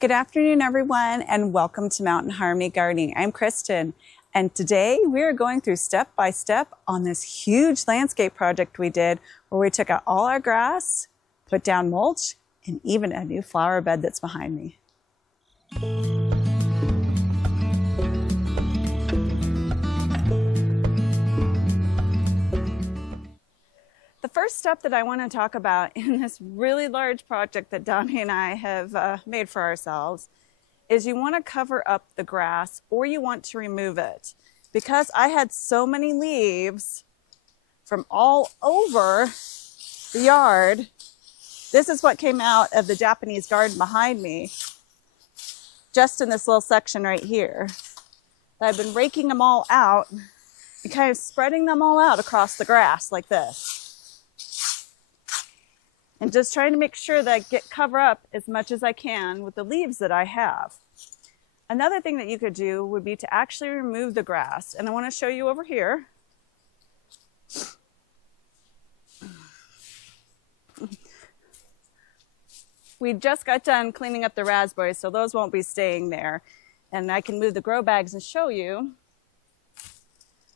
Good afternoon, everyone, and welcome to Mountain Harmony Gardening. I'm Kristen, and today we are going through step by step on this huge landscape project we did where we took out all our grass, put down mulch, and even a new flower bed that's behind me. The first step that I want to talk about in this really large project that Donnie and I have made for ourselves is you want to cover up the grass or you want to remove it. Because I had so many leaves from all over the yard, this is what came out of the Japanese garden behind me, just in this little section right here. I've been raking them all out and kind of spreading them all out across the grass like this. And just trying to make sure that I cover up as much as I can with the leaves that I have. Another thing that you could do would be to actually remove the grass. And I want to show you over here. We just got done cleaning up the raspberries, so those won't be staying there. And I can move the grow bags and show you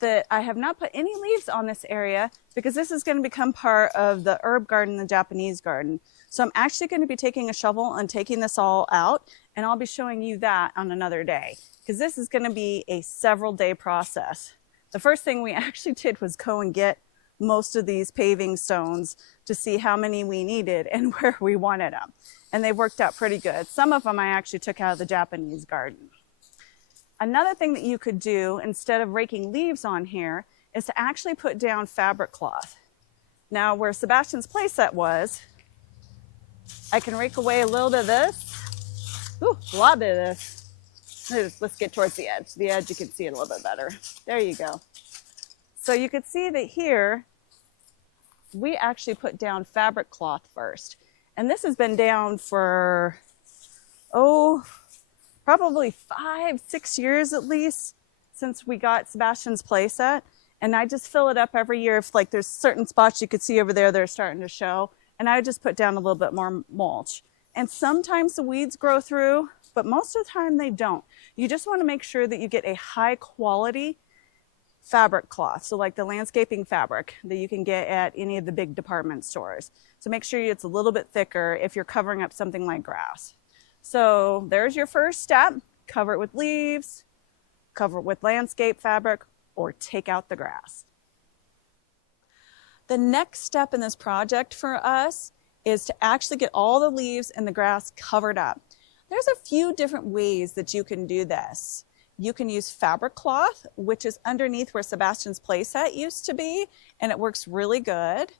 that I have not put any leaves on this area because this is going to become part of the herb garden, the Japanese garden. So I'm actually going to be taking a shovel and taking this all out, and I'll be showing you that on another day because this is going to be a several day process. The first thing we actually did was go and get most of these paving stones to see how many we needed and where we wanted them. And they worked out pretty good. Some of them I actually took out of the Japanese garden. Another thing that you could do instead of raking leaves on here is to actually put down fabric cloth. Now where Sebastian's playset was, I can rake away a little bit of this. Ooh, a lot of this. Let's get towards the edge. The edge you can see it a little bit better. There you go. So you could see that here, we actually put down fabric cloth first. And this has been down for, probably 5-6 years at least since we got Sebastian's playset. And I just fill it up every year if like there's certain spots you could see over there that are starting to show. And I would just put down a little bit more mulch. And sometimes the weeds grow through, but most of the time they don't. You just want to make sure that you get a high quality fabric cloth. So like the landscaping fabric that you can get at any of the big department stores. So make sure it's a little bit thicker if you're covering up something like grass. So there's your first step. Cover it with leaves, cover it with landscape fabric, or take out the grass. The next step in this project for us is to actually get all the leaves and the grass covered up. There's a few different ways that you can do this. You can use fabric cloth, which is underneath where Sebastian's playset used to be, and it works really good,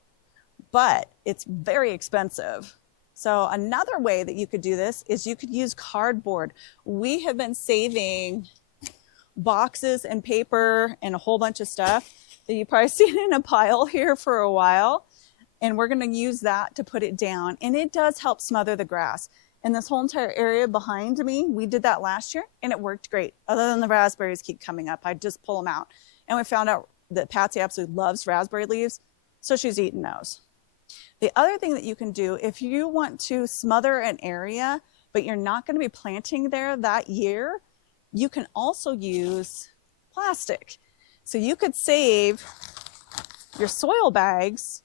but it's very expensive. So another way that you could do this is you could use cardboard. We have been saving boxes and paper and a whole bunch of stuff that you've probably seen in a pile here for a while. And we're going to use that to put it down. And it does help smother the grass. And this whole entire area behind me, we did that last year and it worked great. Other than the raspberries keep coming up, I just pull them out. And we found out that Patsy absolutely loves raspberry leaves, so she's eating those. The other thing that you can do, if you want to smother an area, but you're not going to be planting there that year, you can also use plastic. So you could save your soil bags,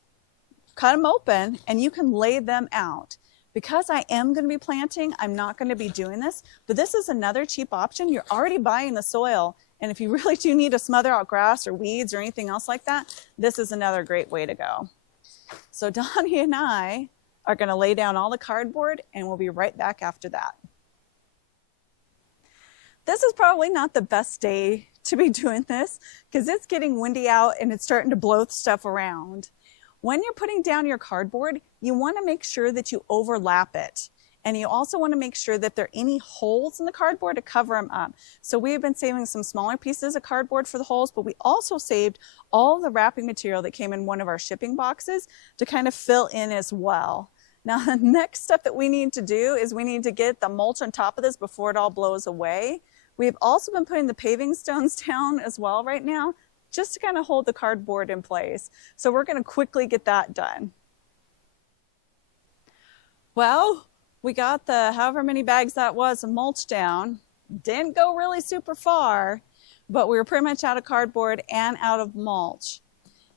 cut them open, and you can lay them out. Because I am going to be planting, I'm not going to be doing this, but this is another cheap option. You're already buying the soil, and if you really do need to smother out grass or weeds or anything else like that, this is another great way to go. So Donnie and I are going to lay down all the cardboard, and we'll be right back after that. This is probably not the best day to be doing this because it's getting windy out and it's starting to blow stuff around. When you're putting down your cardboard, you want to make sure that you overlap it. And you also want to make sure that there are any holes in the cardboard to cover them up. So we have been saving some smaller pieces of cardboard for the holes, but we also saved all the wrapping material that came in one of our shipping boxes to kind of fill in as well. Now, the next step that we need to do is we need to get the mulch on top of this before it all blows away. We've also been putting the paving stones down as well right now, just to kind of hold the cardboard in place. So we're going to quickly get that done. Well, We got the however many bags that was of mulch down. Didn't go really super far, but we were pretty much out of cardboard and out of mulch.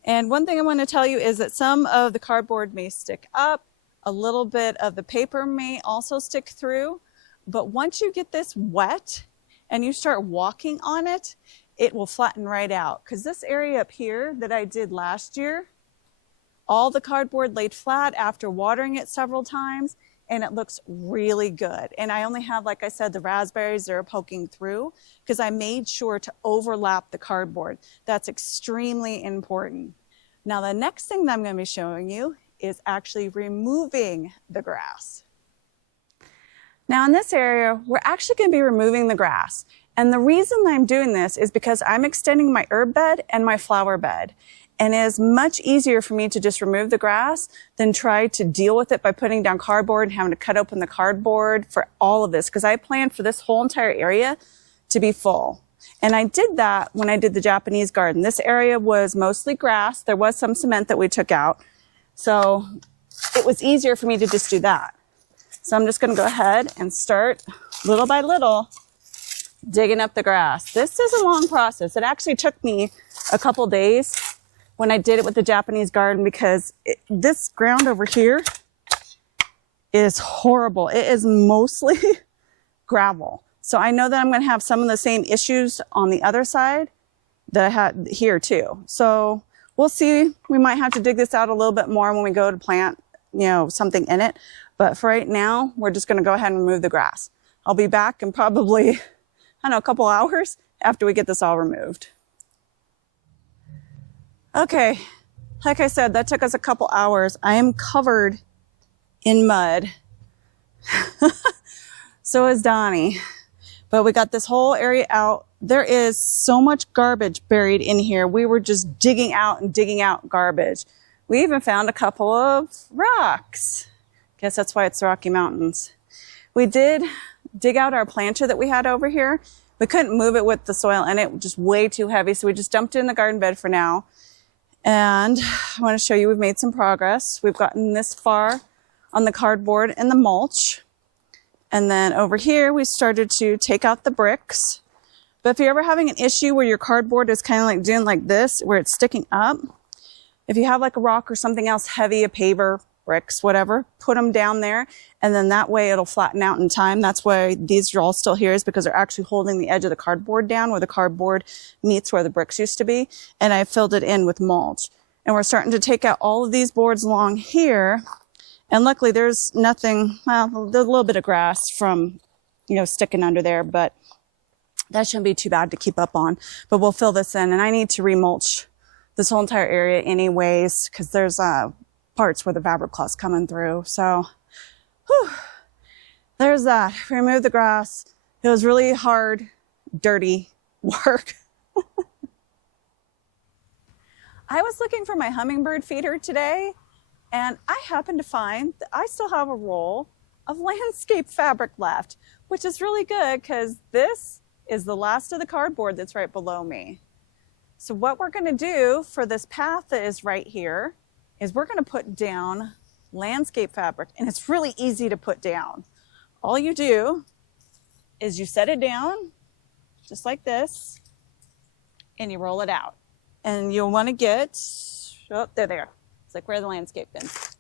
And one thing I want to tell you is that some of the cardboard may stick up, a little bit of the paper may also stick through, but once you get this wet and you start walking on it, it will flatten right out. Because this area up here that I did last year, all the cardboard laid flat after watering it several times, and it looks really good. And I only have, like I said, the raspberries that are poking through because I made sure to overlap the cardboard. That's extremely important. Now, the next thing that I'm going to be showing you is actually removing the grass. Now in this area, we're actually going to be removing the grass. And the reason I'm doing this is because I'm extending my herb bed and my flower bed. And it is much easier for me to just remove the grass than try to deal with it by putting down cardboard and having to cut open the cardboard for all of this. Because I planned for this whole entire area to be full. And I did that when I did the Japanese garden. This area was mostly grass. There was some cement that we took out. So it was easier for me to just do that. So I'm just going to go ahead and start little by little digging up the grass. This is a long process. It actually took me a couple days when I did it with the Japanese garden because this ground over here is horrible. It is mostly gravel. So I know that I'm going to have some of the same issues on the other side that I had here too. So we'll see. We might have to dig this out a little bit more when we go to plant, something in it. But for right now, we're just going to go ahead and remove the grass. I'll be back in probably, a couple hours after we get this all removed. Okay, like I said, that took us a couple hours. I am covered in mud. So is Donnie. But we got this whole area out. There is so much garbage buried in here. We were just digging out garbage. We even found a couple of rocks. Guess that's why it's the Rocky Mountains. We did dig out our planter that we had over here. We couldn't move it with the soil in it, just way too heavy. So we just dumped it in the garden bed for now. And I want to show you we've made some progress. We've gotten this far on the cardboard and the mulch. And then over here, we started to take out the bricks. But if you're ever having an issue where your cardboard is kind of like doing like this, where it's sticking up, if you have like a rock or something else heavy, a paver, bricks, whatever, put them down there. And then that way it'll flatten out in time. That's why these are all still here, is because they're actually holding the edge of the cardboard down where the cardboard meets where the bricks used to be. And I filled it in with mulch. And we're starting to take out all of these boards along here. And luckily there's nothing, well, there's a little bit of grass from, sticking under there, but that shouldn't be too bad to keep up on. But we'll fill this in, and I need to remulch this whole entire area anyways, because there's parts where the fabric cloth's coming through. So, there's that. Remove the grass. It was really hard, dirty work. I was looking for my hummingbird feeder today, and I happened to find that I still have a roll of landscape fabric left, which is really good because this is the last of the cardboard that's right below me. So what we're going to do for this path that is right here is we're going to put down landscape fabric, and it's really easy to put down. All you do is you set it down just like this, and you roll it out. And you'll want to get, oh, there. It's like where are the landscape pins?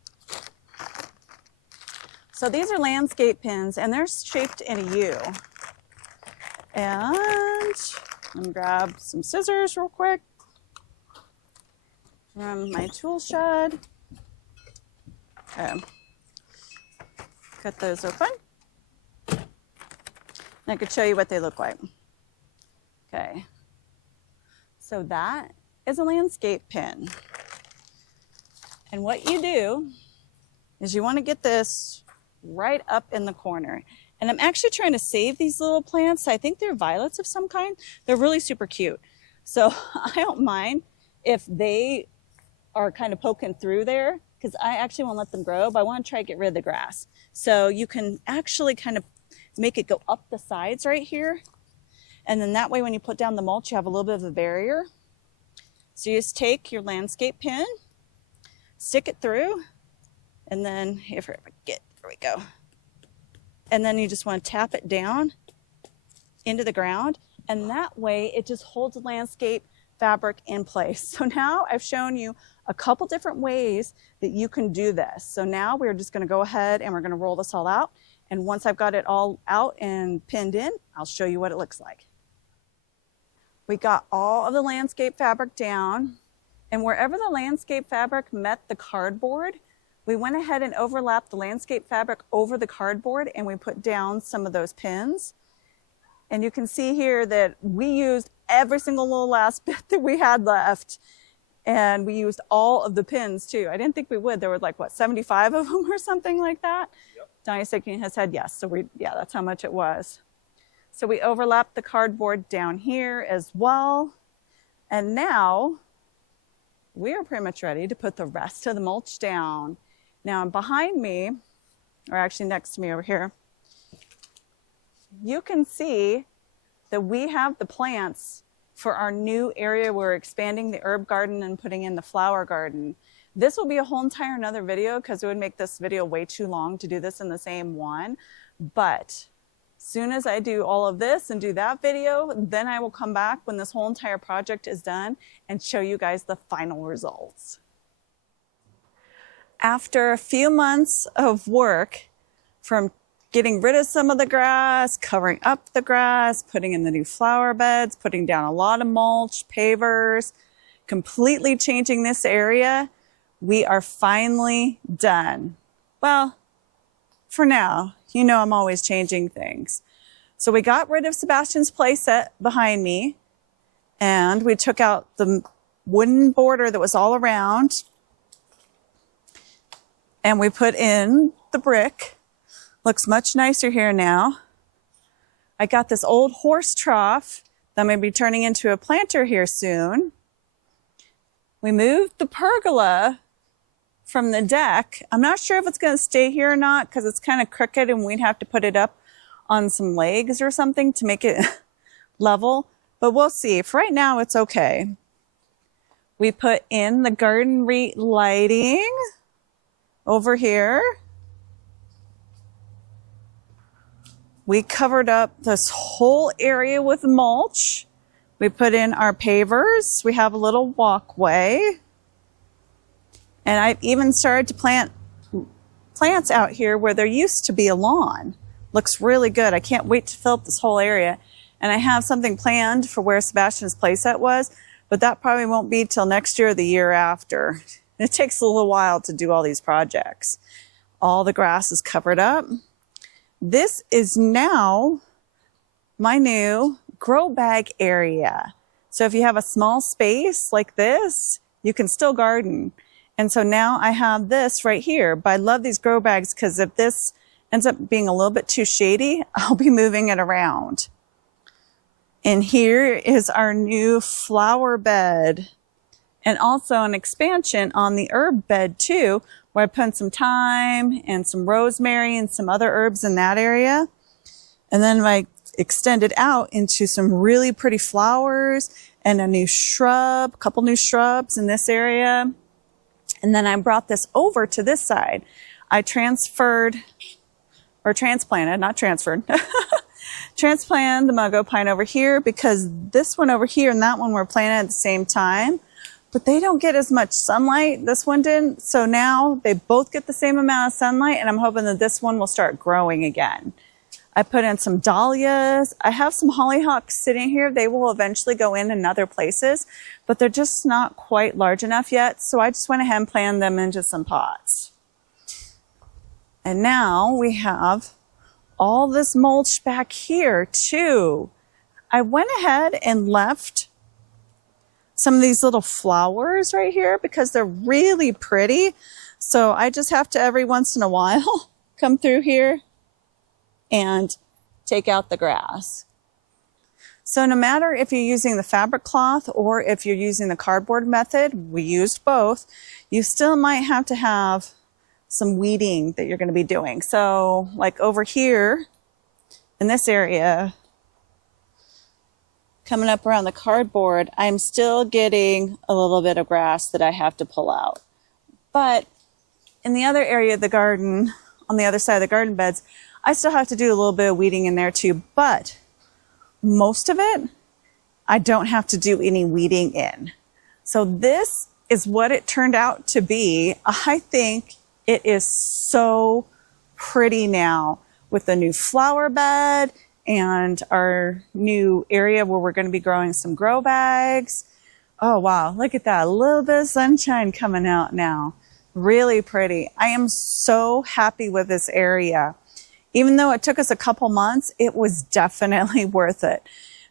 So these are landscape pins, and they're shaped in a U. And let me grab some scissors real quick from my tool shed. Okay. Cut those open. And I could show you what they look like. Okay. So that is a landscape pin. And what you do is you want to get this right up in the corner. And I'm actually trying to save these little plants. I think they're violets of some kind. They're really super cute. So I don't mind if they are kind of poking through there, because I actually won't let them grow, but I want to try to get rid of the grass. So you can actually kind of make it go up the sides right here. And then that way when you put down the mulch, you have a little bit of a barrier. So you just take your landscape pin, stick it through, and then, there we go. and then you just want to tap it down into the ground, and that way it just holds the landscape fabric in place. So now I've shown you a couple different ways that you can do this. So now we're just going to go ahead and we're going to roll this all out. And once I've got it all out and pinned in, I'll show you what it looks like. We got all of the landscape fabric down, and wherever the landscape fabric met the cardboard, we went ahead and overlapped the landscape fabric over the cardboard, and we put down some of those pins. And you can see here that we used every single little last bit that we had left. And we used all of the pins too. I didn't think we would. There were like, what, 75 of them or something like that? Yep. Donnie's shaking his head yes. So yeah, that's how much it was. So we overlapped the cardboard down here as well. And now we are pretty much ready to put the rest of the mulch down. Now behind me, or actually next to me over here, you can see that we have the plants for our new area. We're expanding the herb garden and putting in the flower garden. This will be a whole entire another video because it would make this video way too long to do this in the same one. But as soon as I do all of this and do that video, then I will come back when this whole entire project is done and show you guys the final results. After a few months of work, from getting rid of some of the grass, covering up the grass, putting in the new flower beds, putting down a lot of mulch, pavers, completely changing this area, we are finally done. Well, for now, you know I'm always changing things. So we got rid of Sebastian's play set behind me, and we took out the wooden border that was all around, and we put in the brick. Looks much nicer here now. I got this old horse trough that I'm going to be turning into a planter here soon. We moved the pergola from the deck. I'm not sure if it's going to stay here or not because it's kind of crooked and we'd have to put it up on some legs or something to make it level, but we'll see. For right now, it's okay. We put in the garden lighting over here. We covered up this whole area with mulch. We put in our pavers. We have a little walkway. And I've even started to plant plants out here where there used to be a lawn. Looks really good. I can't wait to fill up this whole area. And I have something planned for where Sebastian's playset was, but that probably won't be till next year or the year after. It takes a little while to do all these projects. All the grass is covered up. This is now my new grow bag area. So if you have a small space like this, you can still garden. And so now I have this right here. But I love these grow bags because if this ends up being a little bit too shady, I'll be moving it around. And here is our new flower bed. And also an expansion on the herb bed too, where I put some thyme and some rosemary and some other herbs in that area. And then I extended out into some really pretty flowers and a new shrub, a couple new shrubs in this area. And then I brought this over to this side. I transplanted, transplanted the Mungo pine over here because this one over here and that one were planted at the same time. But they don't get as much sunlight. This one didn't. So now they both get the same amount of sunlight, and I'm hoping that this one will start growing again. I put in some dahlias. I have some hollyhocks sitting here. They will eventually go in other places, but they're just not quite large enough yet. So I just went ahead and planted them into some pots. And now we have all this mulch back here too. I went ahead and left some of these little flowers right here because they're really pretty. So I just have to every once in a while come through here and take out the grass. So no matter if you're using the fabric cloth or if you're using the cardboard method, we used both, you still might have to have some weeding that you're going to be doing. So like over here in this area, coming up around the cardboard, I'm still getting a little bit of grass that I have to pull out. But in the other area of the garden, on the other side of the garden beds, I still have to do a little bit of weeding in there too, but most of it, I don't have to do any weeding in. So this is what it turned out to be. I think it is so pretty now with the new flower bed and our new area where we're going to be growing some grow bags. Oh, wow. Look at that. A little bit of sunshine coming out now. Really pretty. I am so happy with this area. Even though it took us a couple months, it was definitely worth it.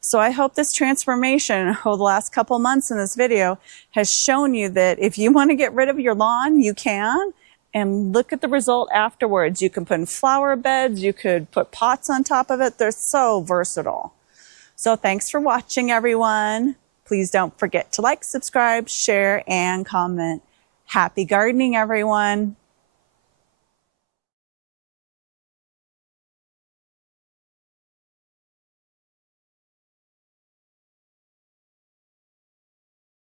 So I hope this transformation over the last couple months in this video has shown you that if you want to get rid of your lawn, you can. And look at the result afterwards. You can put in flower beds. You could put pots on top of it. They're so versatile. So thanks for watching, everyone. Please don't forget to like, subscribe, share, and comment. Happy gardening, everyone.